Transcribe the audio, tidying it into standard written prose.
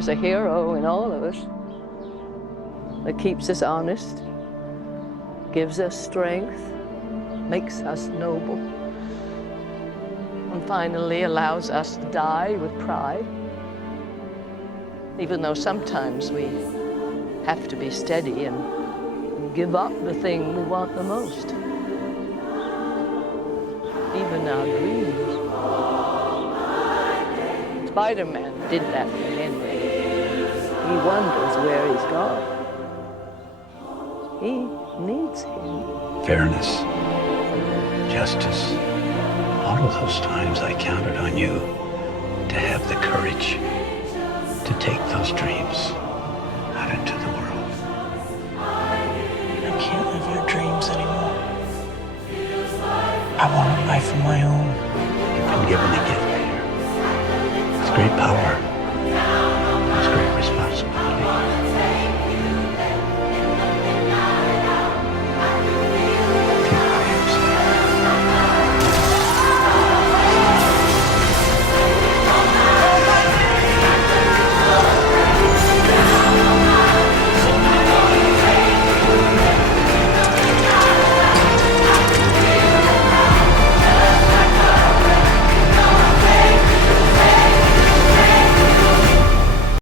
there's a hero in all of us that keeps us honest, gives us strength, makes us noble, and finally allows us to die with pride, even though sometimes we have to be steady and give up the thing we want the most, even our dreams. Spider-Man did that for Henry. He wonders where he's gone. He needs him. Fairness, justice, all of those times I counted on you to have the courage to take those dreams out into the world. I can't live your dreams anymore. I want a life of my own. You've been given a gift here. It's great power.